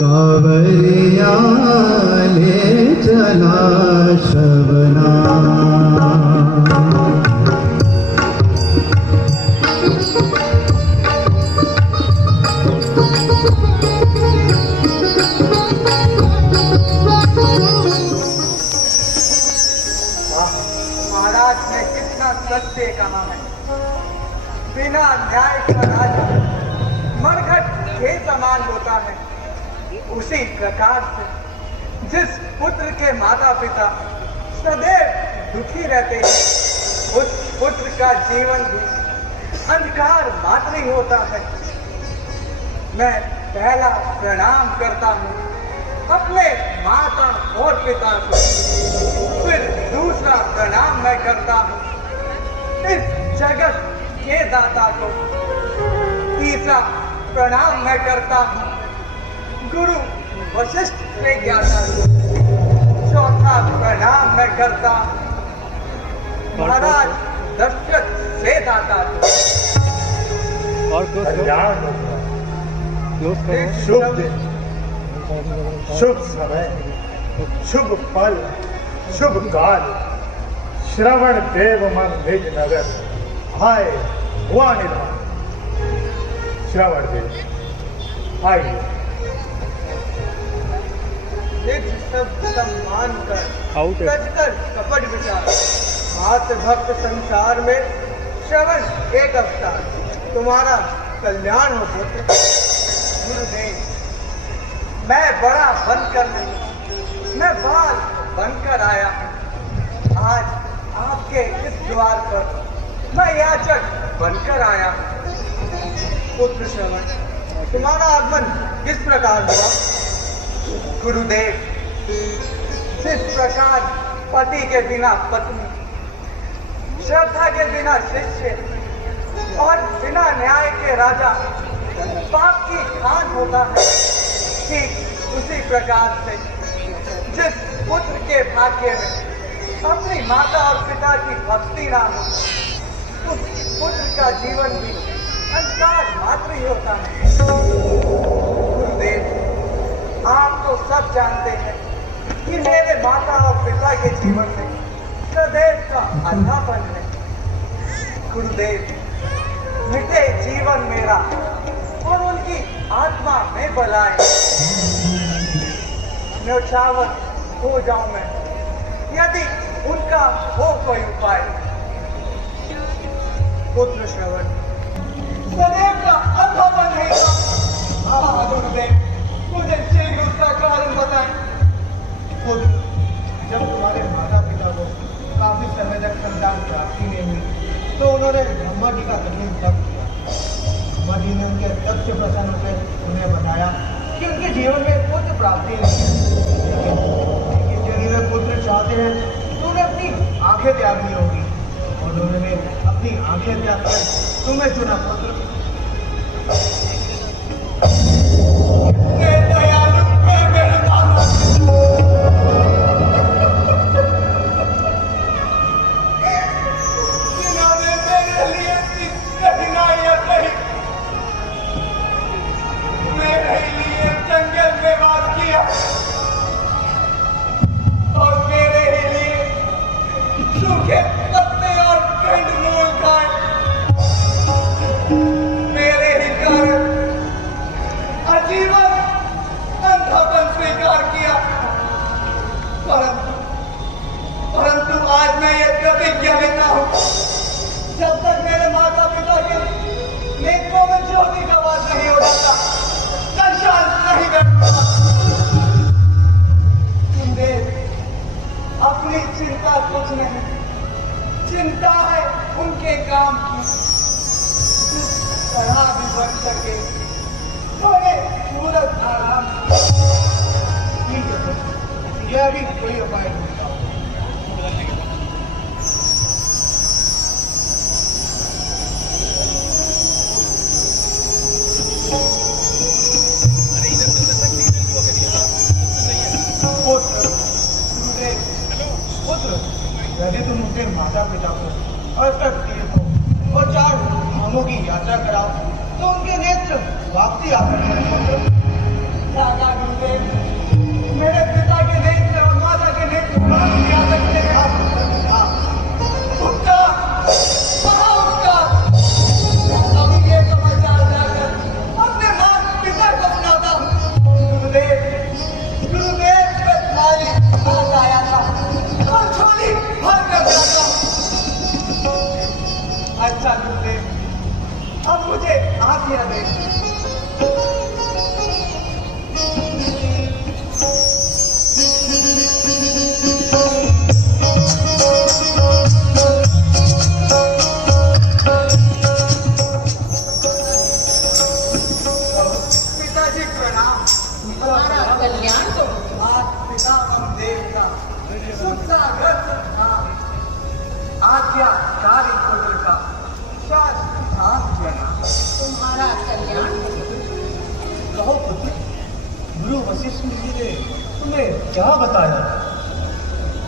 कांवरिया ले चला श्रवणा। महाराज ने कितना सत्य कहा है। बिना न्याय का राजा मरघट के समान होता है। उसी प्रकार से जिस पुत्र के माता पिता सदैव दुखी रहते हैं, उस पुत्र का जीवन भी अंधकार मात्र ही होता है। मैं पहला प्रणाम करता हूँ अपने माता और पिता को, फिर दूसरा प्रणाम मैं करता हूँ इस जगत के दाता को, तीसरा प्रणाम मैं करता हूँ गुरु वशिष्ठ के ज्ञाता को, चौथा प्रणाम मैं करता हूँ महाराज दशरथ से दाता को। और शुभ दिन, शुभ समय, शुभ फल, शुभ काल, श्रवण देव मन निज नगर आए हुआ निधान। श्रवण देव आइए। सब सम्मान कर कर कपट विचार, मात भक्त संसार में श्रवण एक अवतार, तुम्हारा कल्याण हो पुत्र। गुरुदेव मैं बड़ा बनकर नहीं, मैं बाल बनकर आया हूँ। आज आपके इस द्वार पर मैं याचक बनकर आया हूँ। पुत्र श्रवण, तुम्हारा आगमन किस प्रकार हुआ? गुरुदेव, जिस प्रकार पति के बिना पत्नी, श्रद्धा के बिना शिष्य और बिना न्याय के राजा पाप की खान होता है, ठीक उसी प्रकार से जिस पुत्र के भाग्य में अपनी माता और पिता की भक्ति ना हो, उस पुत्र का जीवन भी अंधकार मात्र ही होता है। गुरुदेव, आप तो सब जानते हैं कि मेरे माता और पिता के जीवन में सदैव का अंधापन है। गुरुदेव, मिटे जीवन मेरा और उनकी आत्मा में बलाए, न्यौछावर हो जाऊं मैं यदि उनका हो कोई उपाय। पुत्र श्रवण, सदैव का अंधापन रहेगा। गुरुदेव, मुझे शीघ्र उसका कारण बताएं। पुत्र, जब तुम्हारे माता पिता को काफी समय तक संतान प्राप्ति नहीं हुई तो उन्होंने ब्रह्मा जी का कठिन तप किया। ब्रह्मा जी ने उनके तप से प्रसन्न होकर उन्हें बताया कि उनके जीवन में पुत्र प्राप्ति नहीं है, लेकिन यदि वे पुत्र चाहते हैं तो उन्हें अपनी आंखें त्यागनी होगी। और उन्होंने अपनी आंखें त्याग कर तुम्हें चुना पुत्र। जब तक मेरे माता पिता के नेत्रों में ज्योति का वास नहीं हो जाता, मैं शांत नहीं बैठूंगा। सुंदर, अपनी चिंता कुछ नहीं, चिंता है उनके काम की, जिस तरह भी बन सके थोड़े सूरत आराम। ठीक है, यह भी कोई उपाय नहीं। यदि तुम उनके माता पिता को अर्पण तीर्थ और 4 धामों की यात्रा कराओ तो उनके नेत्र वापसी आकर राजा गुरुदेव, मेरे पिता के नेत्र और माता के नेत्र प्राण दिया सकते हैं आप। उठा, वहाँ उठा, अभी ये समाचार जाकर अपने माँ पिता को सुनाता हूँ। गुरुदेव, गुरुदेव मैं तुम्हारी पास आया था और झोली भर कर जाता हूँ। अच्छा गुरुदेव, अब मुझे आज्ञा दें। पिताजी प्रणाम। तुम्हारा कल्याण तो आज पिता हम देवता सुख सागर संधान आज्ञाकारी पुत्र का शास्त्रार्थ जना। तुम्हारा कल्याण तो कहो पुत्र, गुरु वशिष्ठ जी ने तुम्हें क्या बताया?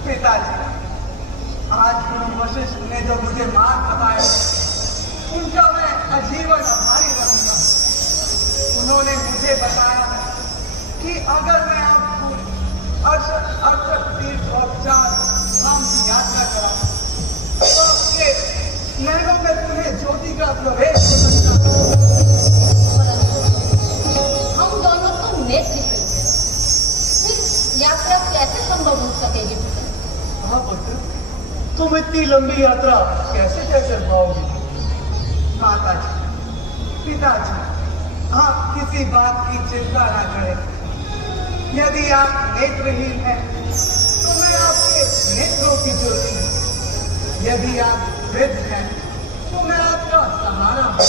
पिताजी, आज गुरु वशिष्ठ ने जो मुझे मार्ग बताया उनका मैं आजीवन आभारी रहूंगा। उन्होंने मुझे बताया कि अगर मैं आपको 68 तीर्थ और 4 धाम की यात्रा कराऊं तो आपके नैनों में तुम्हें ज्योति का प्रवेश हो सकता है। हम दोनों तो नेत्र हैं। फिर यात्रा कैसे संभव हो सकेगी? हाँ पुत्र, तुम इतनी लंबी यात्रा कैसे तय कर पाओगे? माताजी, पिताजी, आप किसी बात की चिंता ना करें। यदि आप नेत्रहीन हैं तो मैं आपके नेत्रों की ज्योति हूँ। यदि आप वृद्ध हैं तो मैं आपका सहारा हूँ।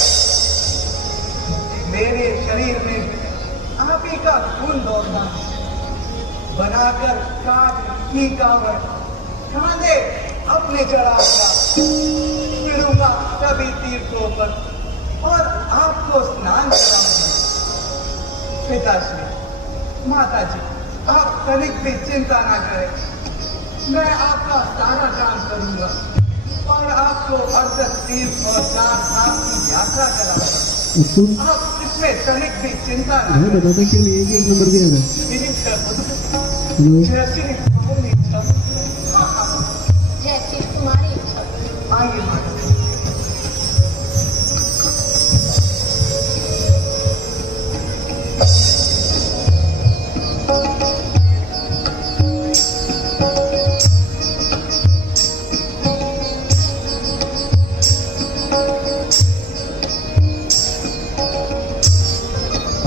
मेरे शरीर में आप ही का खून दौड़ता है। बनाकर काट की कावड़ कांधे अपने चढ़ाऊंगा, फिरूंगा सभी तीर्थों पर और आपको स्नान कराऊंगा। पिताश्री, माताजी, आप तनिक भी चिंता ना करें। मैं आपका सारा काम करूंगा और आपको 68 तीर्थ और 4 धाम की यात्रा कराऊंगा। आप इसमें तनिक भी चिंता ना करें। बताते क्यों नहीं एक नंबर दिया था? जैसी तुम्हारी इच्छा। आइए माता।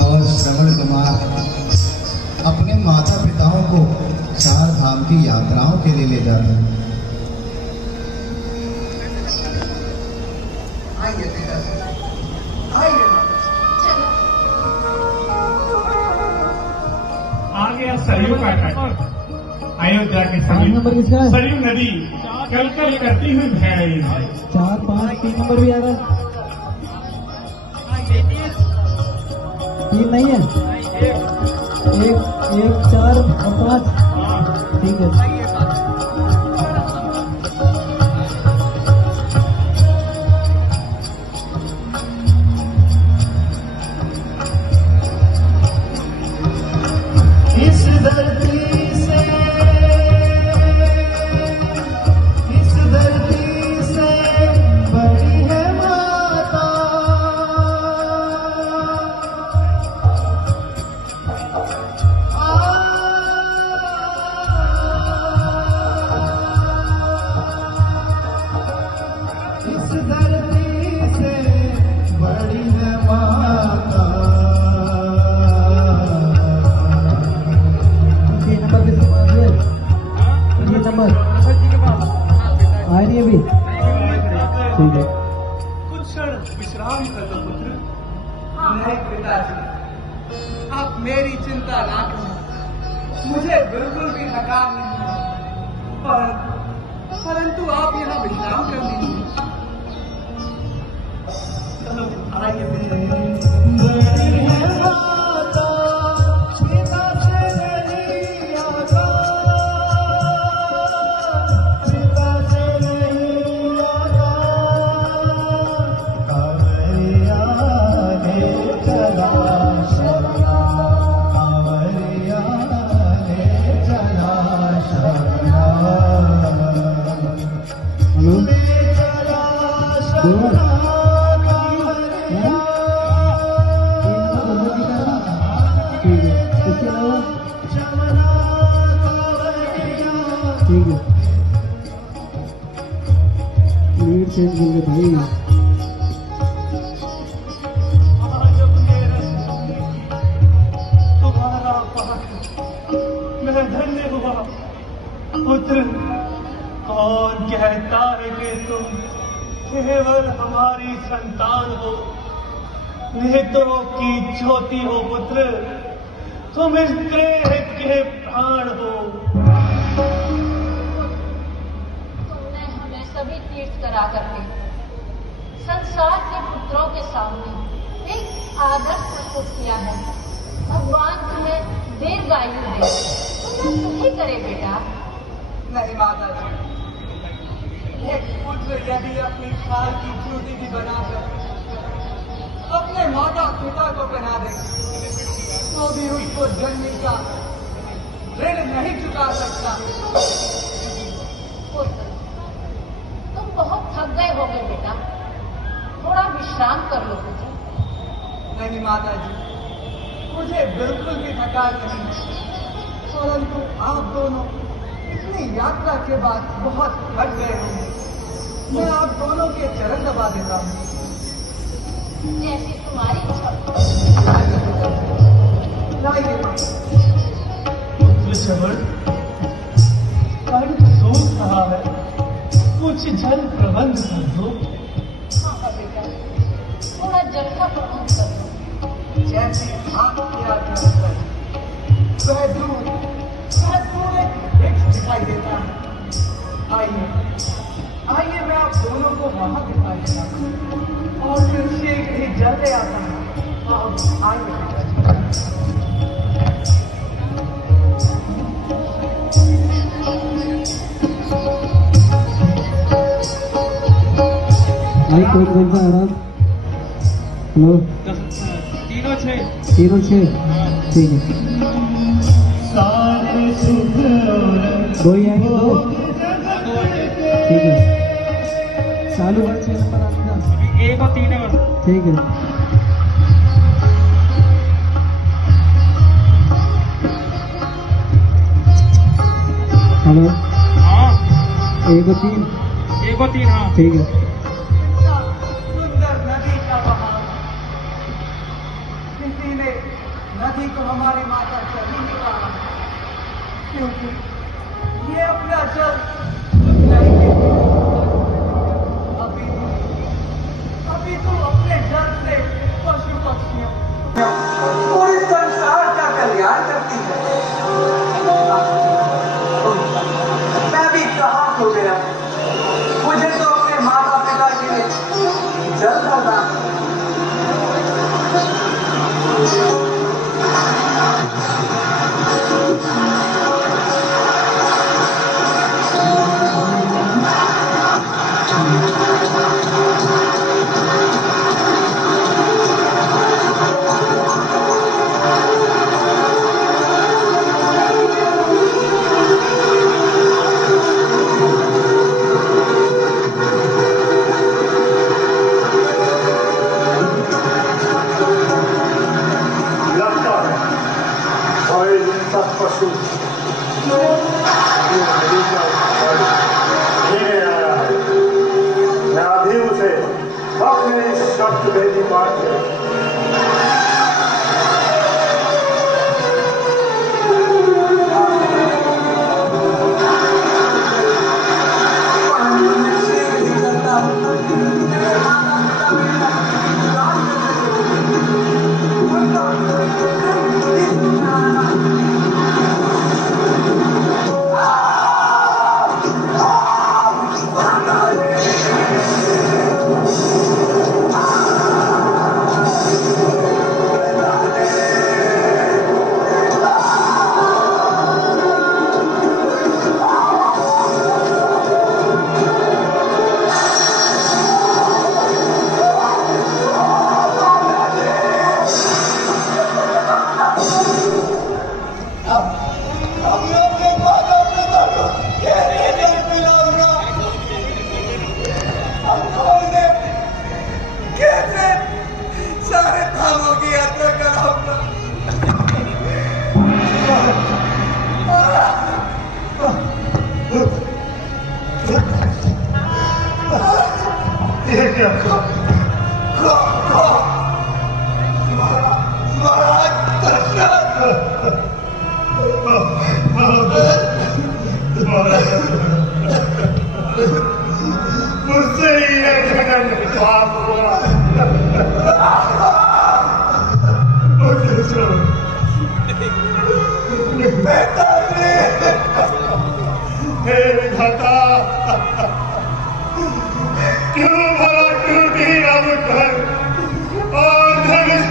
और श्रवण कुमार अपने माता पिताओं को 4 धाम की यात्राओं के लिए ले जाते हैं। आइए पिताजी, आइए माता। चलो आ गया सरयू का तट। अयोध्या के सरयू नदी कल कल करती हुई बह रही है। 4, 5, 3 नंबर भी आ रहा है। 3 नहीं है, 1, 4 और 5। ठीक है। इस धरती से बड़ी है माता, इस धरती से बड़ी है माता। ये नंबर किसके पास है? ये नंबर आ रही है अभी? ठीक है। कुछ क्षण विश्राम कर दो पुत्र। नहीं पिताजी, आप मेरी चिंता ना करें। मुझे बिल्कुल भी थकान नहीं है। परंतु आप यहाँ विश्राम कर लीजिए। चलो आइए पिताजी। ठीक है, लीड चेंज कर दे भाई। आज अपने रस्ते तुम्हारा पाकर मैं धन्य हुआ। पुत्र, कौन कहता है कि तुम केवल हमारी संतान हो, नेत्रों की ज्योति हो। पुत्र, तुम इस ग्रह के प्राण हो। तुमने हमें सभी तीर्थ करा करके संसार के पुत्रों के सामने एक आदर्श प्रस्तुत किया है। भगवान तुम्हें दीर्घायु दे, तुम्हें सुखी करे बेटा। नहीं माता जी, एक पुत्र यदि अपनी खाल की चूड़ी भी बनाकर अपने माता पिता को पहना दे तो भी उसको जन्म का ऋण नहीं चुका सकता। पुत्र, तुम बहुत थक गए होगे बेटा, थोड़ा विश्राम कर लो पुत्र। नहीं माता जी, मुझे बिल्कुल भी थकान नहीं, परंतु आप दोनों इतनी यात्रा के बाद बहुत थक गए होंगे। मैं आप दोनों के चरण दबा देता हूँ। जैसी तुम्हारी इच्छा। लाइए। पुत्र श्रवण, कंठ सूख रहा है, कुछ जल प्रबंध कर दो। हाँ बेटा, थोड़ा जल का प्रबंध कर दो। जैसे आपकी आज्ञा है, वह दूर एक दिखाई देता है। आइए मैं आप दोनों को वहां दिखा देता हूँ और फिर शीघ्र ही जल्दी आता हूँ। आप आइए भाई कोई कौन सा आराम? हेलो, 306 ठीक है। कोई आएंगे दो, ठीक है। चालू है 6 नंबर आएगा, 1 और 3 है, ठीक है। हेलो, 1 और 3 हाँ, ठीक है। सुंदर नदी का बहाव, किसी ने नदी को हमारी माता से नहीं निकाला, क्योंकि ये अपना जल नहीं देती। अभी तुम अपने जल से पशु पक्षियों पूरे संसार का कल्याण करती है। मैं भी कहाँ खो गया, मुझे तो अपने माता पिता के लिए जल भरना। हे विधाता, क्यों भला टूटी अब घर और धनुष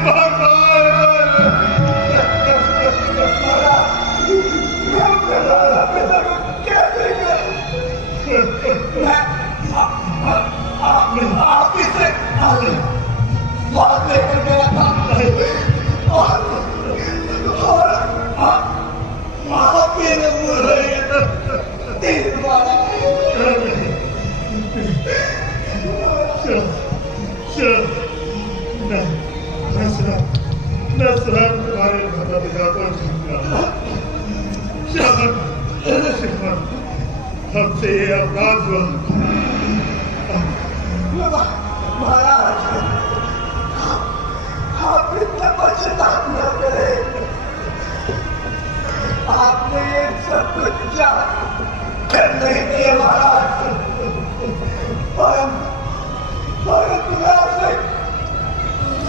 आप इसे बात लेकर गया था और आप मेरे मुंह तीर मारा। तुम्हारे माता पिता को हमसे ये अपराध हुआ। महाराज, आप इतना पश्चाताप न करें। आपने ये सब कुछ क्या कर नहीं किया महाराज। और तुम्हें आपसे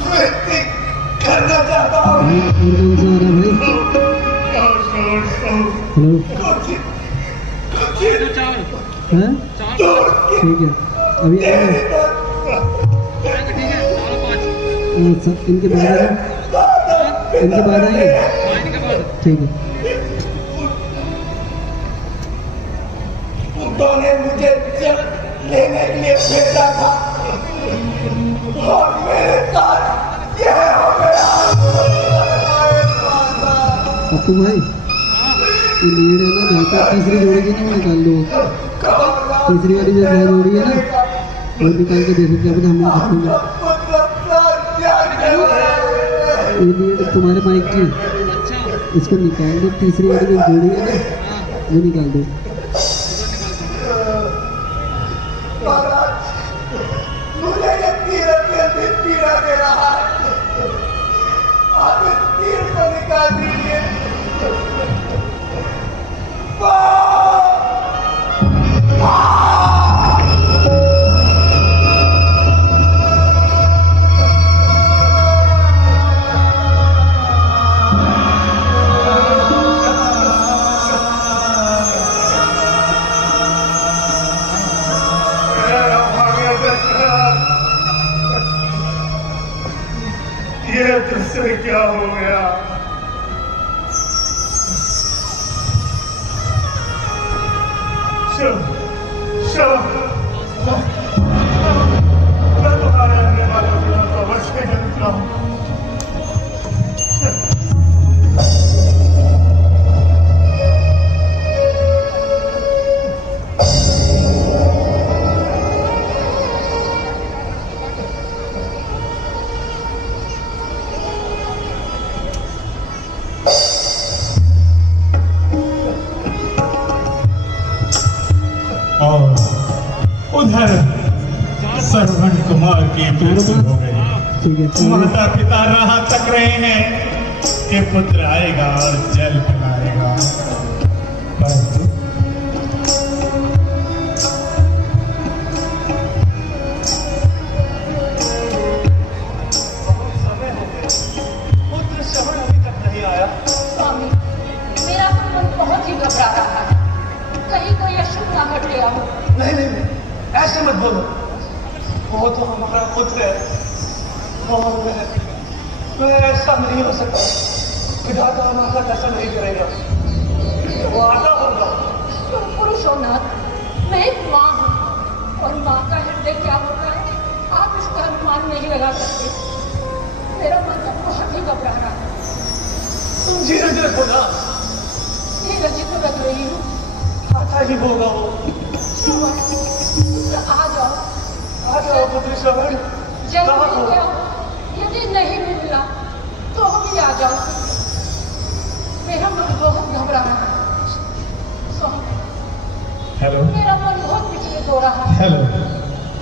विनती करना चाहता हूँ। ठीक है, अभी आएंगे। सब इनके बाद आएंगे, इनके बाद आएंगे। ठीक है। उन्होंने मुझे जल लेने के लिए भेजा था और मेरे साथ यह हो गया। पप्पू भाई, ये लीड है ना, जहाँ पे तीसरी जोड़ी की ना वो निकाल लो। तीसरी वाली जो है जोड़ी है ना, वो निकाल के देखो क्या पता हमें रखूंगा। ये लीड तुम्हारे माइक की, इसको निकाल दो। तीसरी वाली जो जोड़ी है ना, वो निकाल दो। मुझे ये तीर अत्यंत पीड़ा दे रहा है। आप इस तीर को निकाल दीजिए। ये तुझसे क्या हो गया? मैं तुम्हारे रहने वालों की तो अवश्य जानता हूँ। और उधर सरवण कुमार की मृत्यु हो गई। माता पिता राह तक रहे हैं कि पुत्र आएगा और जल पिलाएगा, परंतु पुत्र श्रवण अभी तक नहीं आया। स्वामी, मेरा तो मन बहुत ही घबरा रहा है। कहीं कोई अशुभ ना घट गया हो। नहीं, ऐसे मत बोलो। वो तो हमारा पुत्र है और मैं ऐसा नहीं हो सकता। विधाता हमारे साथ ऐसा नहीं करेगा। वो आता होगा। पुरुषोन्नाथ, मैं एक माँ हूँ और माँ का हृदय क्या होता है आप इसका अनुमान नहीं लगा सकते। मेरा मन तो बहुत ही घबरा रहा है। तुम धीरज रखो ना। धीरज तो रख रही हूँ। आता ही होगा वो। आ जाओ पुत्र श्रवण। जल्दी क्या हो, यदि नहीं मिलना तो भी आ जाओ। मेरा मन बहुत घबरा रहा है। हेलो मेरा मन बहुत विचलित हो रहा है। हेलो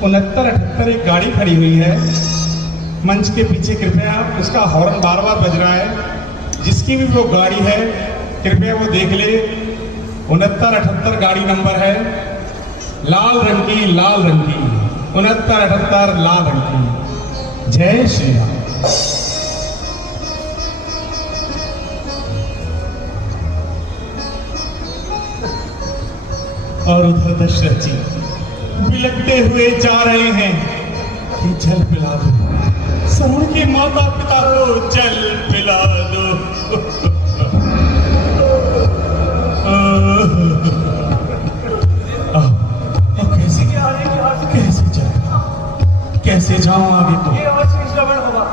6978 एक गाड़ी खड़ी हुई है मंच के पीछे। कृपया उसका हॉर्न बार बार बज रहा है। जिसकी भी वो गाड़ी है कृपया वो देख ले। 6978 गाड़ी नंबर है, लाल रंग की 6978 लाल रंग की। जय श्री राम। और उधर दशरथ जी बिलखते हुए जा रहे हैं कि जल पिला दो, श्रवण के माता पिता को जल पिला दो। कैसे जाऊं आगे तो? ये अवश्य श्रवण होगा।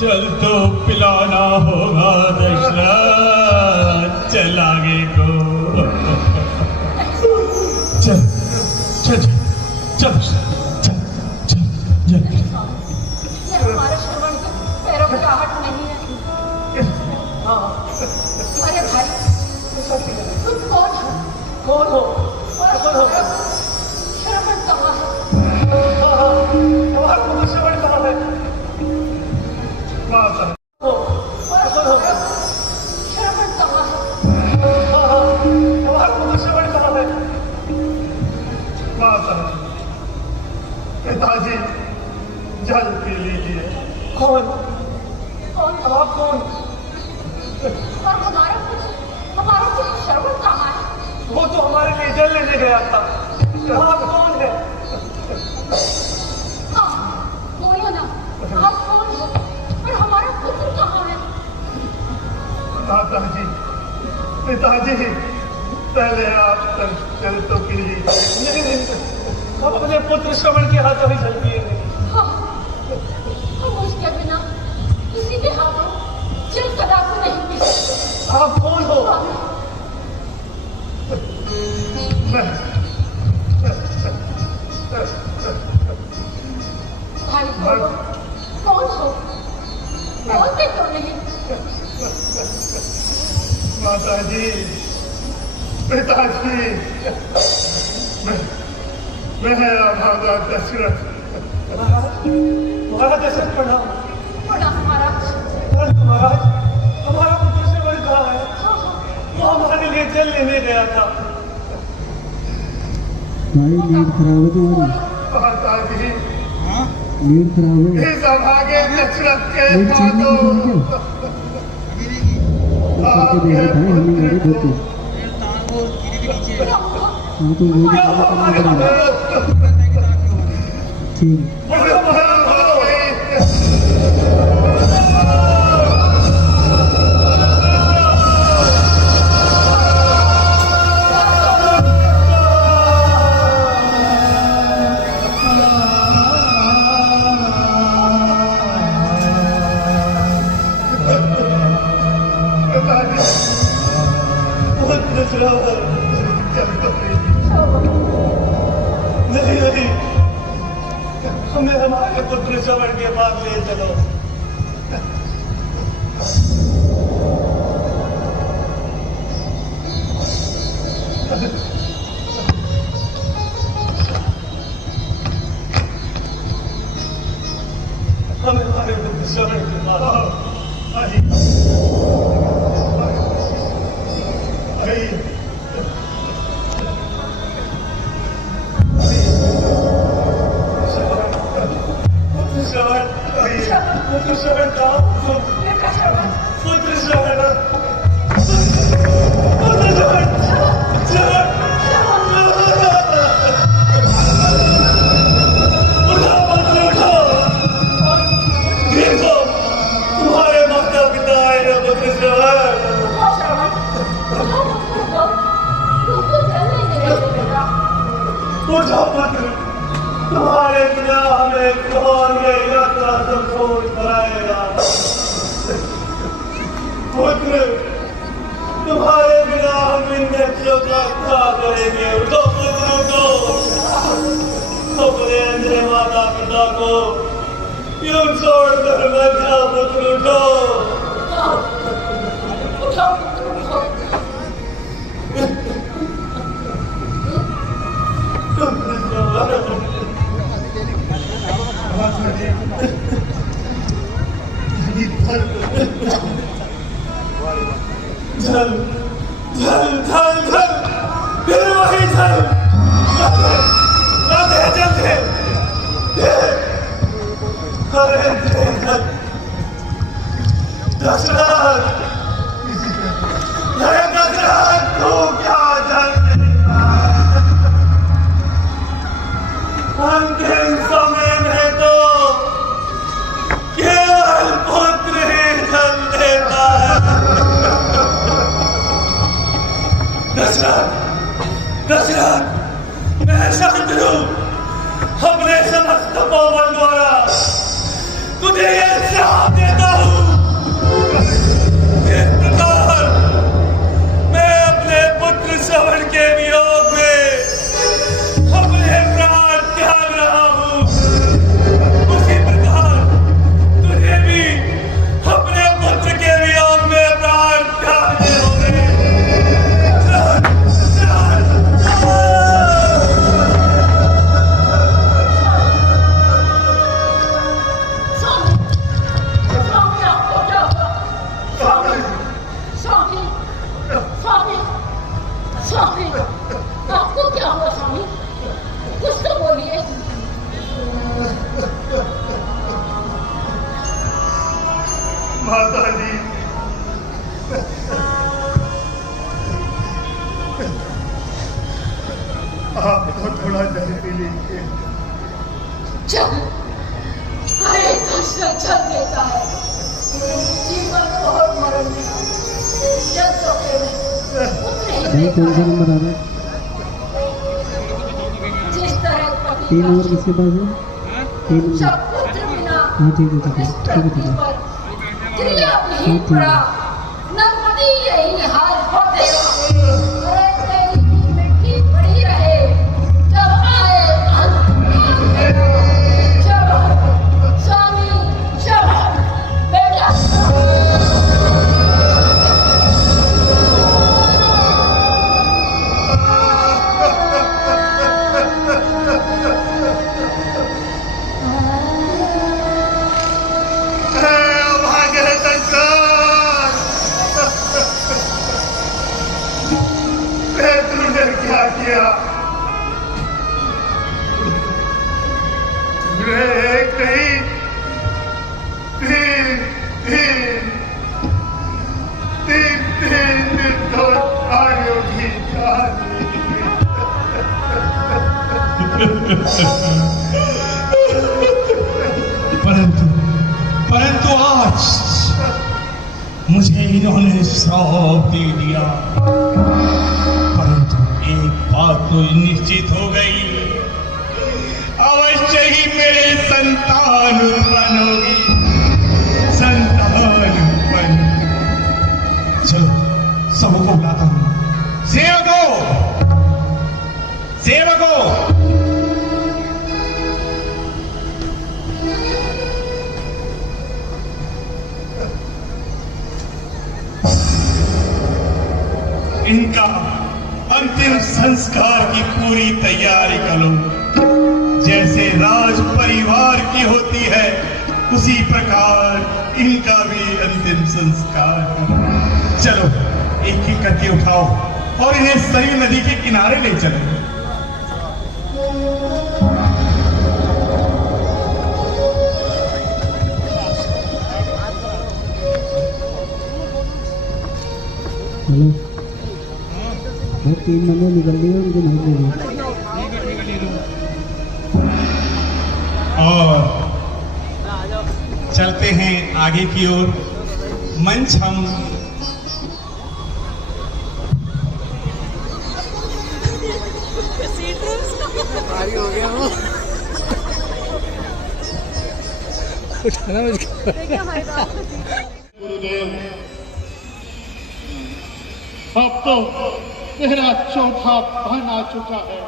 जल तो पिलाना होगा दशरथ, चल आगे को। चल चल चल चल चल चल। ये हमारे श्रवण के पैरों की आहट नहीं है। अरे भाई, तुम कौन हो? कौन हो? और कौन हो? श्रवण कहाँ है? हमारा पुत्र श्रवण कहाँ है? माता हो, कौन हो? श्रवण कहाँ है? हमारा पुत्र श्रवण कहाँ है? माता पिताजी जल पी लीजिए। कौन? कौन? आप कौन? और हमारा कुछ श्रवण कहाँ है? वो तो हमारे लिए जल लेने गया था। आप कौन है? हाँ, बोलो ना, आप कौन हो? और हमारा पुत्र कहाँ है? माताजी, पिताजी, पहले आप जल तो पी लीजिए। नहीं, हम अपने पुत्र श्रवण के हाथों ही जल पिएंगे। हाँ, हम उसके बिना किसी के हाथों जल कदापि नहीं पी सकते। आप कौन हो? भाई बोलो, कौन हो? बोलते क्यों नहीं? माताजी, पिताजी, मैं अभागा दशरथ। महाराज दशरथ प्रणाम। प्रणाम महाराज। महाराज, हमारा पुत्र श्रवण कहाँ है? हाँ हाँ, वो हमारे लिए जल लेने गया था। भाई नींद खराब है तुम्हारी, माताजी, नींद खराब है। इस अभागे दशरथ के एक चीज नहीं मातो बोल क्या करके दे रहा है हमें गाड़ी धोती। हाँ तो वो करना पड़ेगा। ठीक नहीं नहीं, हमें हमारे पुत्र श्रवण के पास ले चलो। हमें हमारे पुत्र श्रवण के पास तुम्हारे बिना हमें कौन ये यात्रा संपूर्ण कराएगा? पुत्र, तुम्हारे बिना हम इन नेत्रों का क्या करेंगे? उठो पुत्र, उठो। अपने अंधे माता पिता को क्यों छोड़कर मत जाओ पुत्र, उठो। झल झल झल झल, फिर वही झल। जल्दी अरे दशरथ, तू क्या माता जी, आपको थोड़ा जल पी लीजिए। जल, अरे कृष्ण जल देता है, जीवन और मरण में जल तो केवल उतने ही भाई कौन सा नंबर आ रहा है? जिस तरह पति 3 नंबर किसके पास है? 3 नंबर। जब पुत्र बिना हाँ ठीक है ठीक है इस ठीक है ठीक धरती है। पर क्रिया विहीन पड़ा, नंदी यही हाल होतेगा। अरे तेरी मिट्टी पड़ी रहे, जब आए अंत जब स्वामी जब बेटा तुमने क्या किया? एक नहीं, 3 निर्दोषियों की जान परंतु आज मुझे इन्होंने श्राप दे दिया। परंतु एक बात तो निश्चित हो गई, अवश्य ही मेरे संतान उत्पन्न होगी, संतान उत्पन्न। चलो सबको बुलाता हूँ। सेवकों, सेवकों, इनका अंतिम संस्कार की पूरी तैयारी करो। जैसे राज परिवार की होती है, उसी प्रकार इनका भी अंतिम संस्कार है। चलो एक एक करके उठाओ और इन्हें सरयू नदी के किनारे ले चलो। हेलो भाई 3 बंदे निकल लिए, उनके माइक ले लो। और चलते हैं आगे की ओर। मंच हम गुरुदेव, अब तो तेरा चौथा बहन आ चुका है,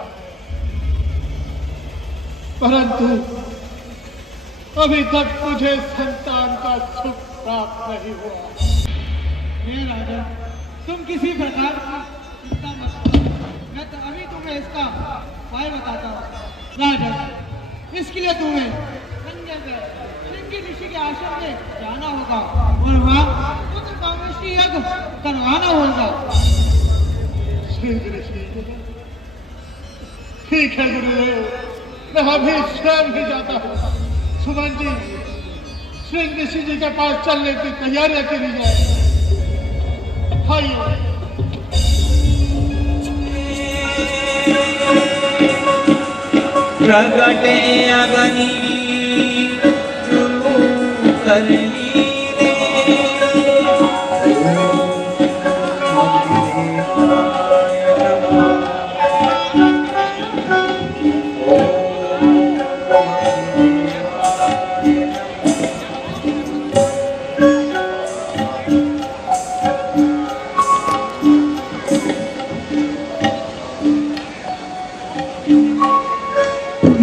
परंतु अभी तक मुझे संतान का सुख प्राप्त नहीं हुआ। हे राजा, तुम किसी प्रकार की चिंता मत करो, मैं तो अभी तुम्हें इसका उपाय बताता हूँ। राजा, इसके लिए तुम्हें संजय में श्रृंगी ऋषि के आश्रम में जाना होगा और वहाँ पुत्र कामेष्टि यज्ञ करवाना होगा। श्रृंगी ऋषि, ठीक है गुरुदेव, मैं अभी स्वयं ही जाता हूँ। सुमन जी, श्रृंगी ऋषि जी के पास चलने की तैयारियां करी जाए। आइए। प्रगटे अगनी शुरू करनी रे,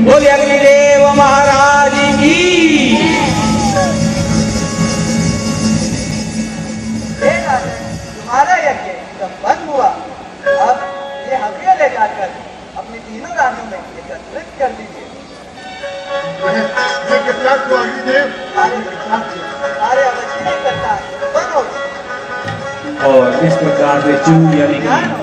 बोले अग्निदेव महाराज की। तुम्हारा यज्ञ संपन्न हुआ। अब ये हविया ले जाकर अपनी तीनों रानियों में एकत्रित कर दीजिए। अरे अवश्य नहीं करता, बनो। और इस प्रकार से चूड़ियां निकली।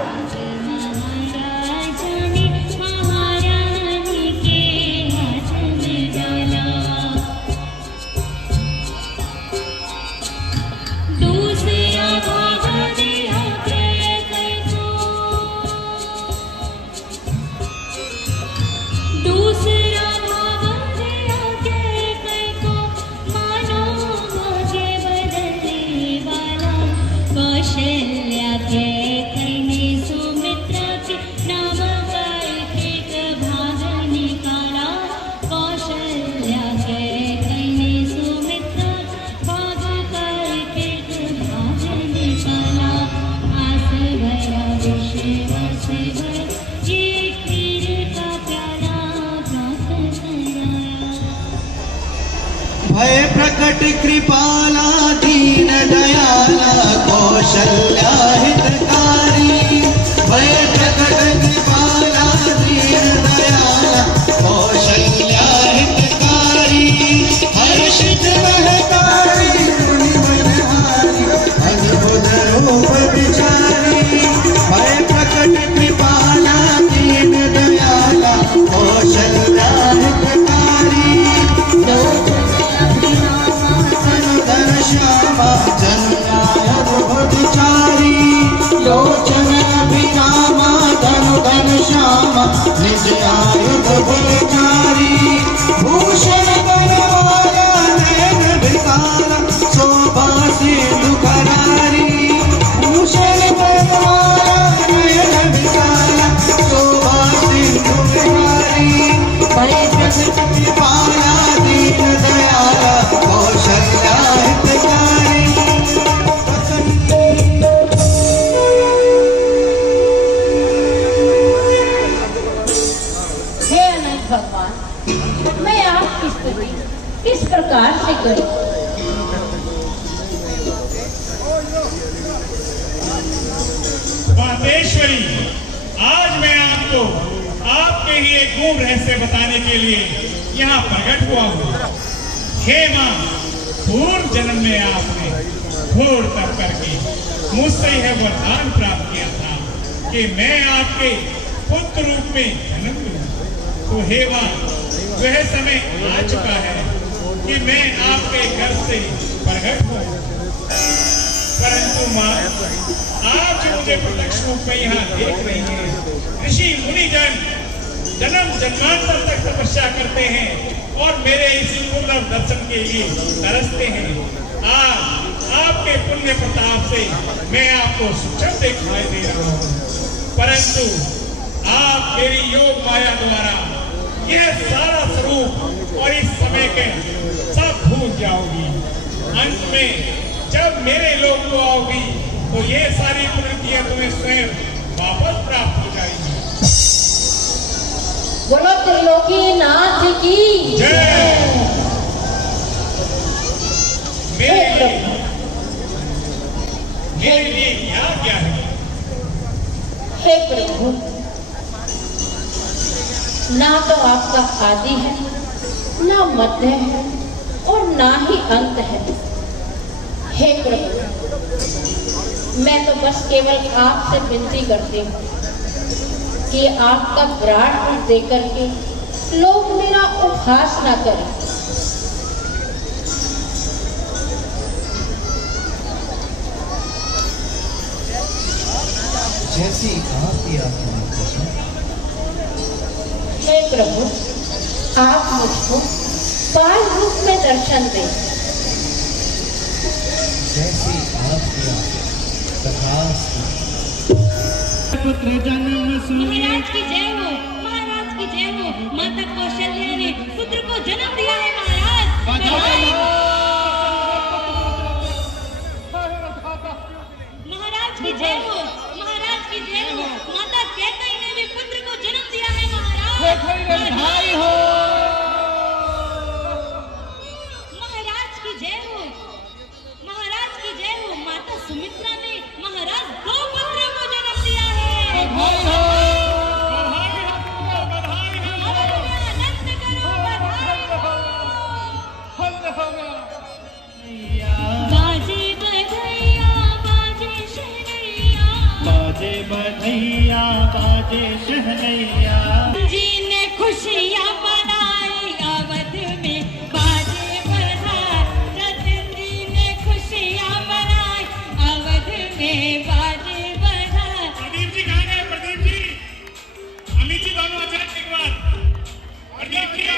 प्रकट कृपाला दीन दयाला कौशल्या हितकारी भय प्रकट कृपाला दीन दयाला कौशल्या हितकारी हर्षित महकारी मुनि मनहारी अद्भुत रूप विचारी भय प्रकट कृपाला दीन दयाला कौशल्या हितकारी श्यामा जन्यायचारी लोचन अभिरामा धनु धन श्यामा निज आयुध बलचारी भूषण बनवाला नयन विकारा शोभा सिंधु करारी भूषण बनवाला नयन विकारा शोभा सिंधु करारी भय प्रकट कृपाला दीन दयाला कौशल्या हितकारी हे अनंत भगवान, मैं आपकी स्तुति किस प्रकार से करूं? मातेश्वरी, आज मैं आपको आपके ही एक गूढ़ रहस्य बताने के लिए यहाँ प्रकट हुआ हूँ। हे माँ, पूर्व जन्म में आपने घोर तप करके मुझसे यह वरदान प्राप्त किया था कि मैं आपके पुत्र रूप में जन्म लूं। तो हे माँ, वह समय आ चुका है कि मैं आपके घर से प्रकट हूँ। परंतु माँ, आप जो मुझे प्रत्यक्ष रूप में यहाँ देख रही हैं, ऋषि मुनिजन जन्म जन्मांतर तक तपस्या करते हैं और मेरे इस दुर्लभ दर्शन के लिए तरसते हैं। आज आपके पुण्य प्रताप से मैं आपको सुचर दिखाई दे रहा हूँ, परंतु आप मेरी योग माया द्वारा यह सारा स्वरूप और इस समय के सब भूल जाओगी। अंत में जब मेरे लोक को आओगी तो ये सारी प्रवृत्तियां तुम्हें स्वयं वापस प्राप्त हो जाएगी। बोलो त्रिलोकी नाथ की जय। मेरे लिए क्या है? हे प्रभु, ना तो आपका आदि है, ना मध्य है और ना ही अंत है। हे प्रभु, मैं तो बस केवल आपसे विनती करती हूँ कि आपका विराट रूप देकर के लोग मेरा उपहास न करें। जैसी आपकी आत्मा हे प्रभु, आप मुझको बाल रूप में दर्शन दें। जैसी आपकी तथास्तु। महाराज की जय हो, महाराज की जय हो। माता कौशल्या ने पुत्र को जन्म दिया है महाराज। महाराज की जय हो, महाराज की जय हो। माता कैकेयी ने भी पुत्र को जन्म दिया है महाराज। महाराज की जय हो, महाराज की जय हो। माता सुमित्रा ने महाराज 2 पुत्रों को जन्म दिया है। बाजे बधैया बाजे शहनैया, बाजे बधैया बाजे शहनैया, जी ने खुशियाँ मनाई अवध में बाजे बधाई। रतन जी ने खुशियाँ मनाई अवध में बाजे बधाई। प्रदीप जी कहाँ गए? प्रदीप जी, अमित जी दोनों आ जाए एक बार। प्रदीप जी आ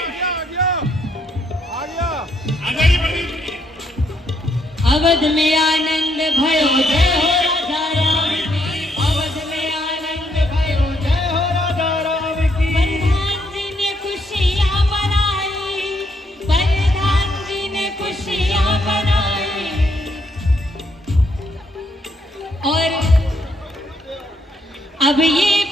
जाइए प्रदीप जी। अवध में आनंद भयो जय हो राजा राम की। अवध में आनंद भयो जय हो राजा राम की। बलधाम जी ने खुशियाँ मनाई, बलधाम जी ने खुशियाँ मनाई। और अब ये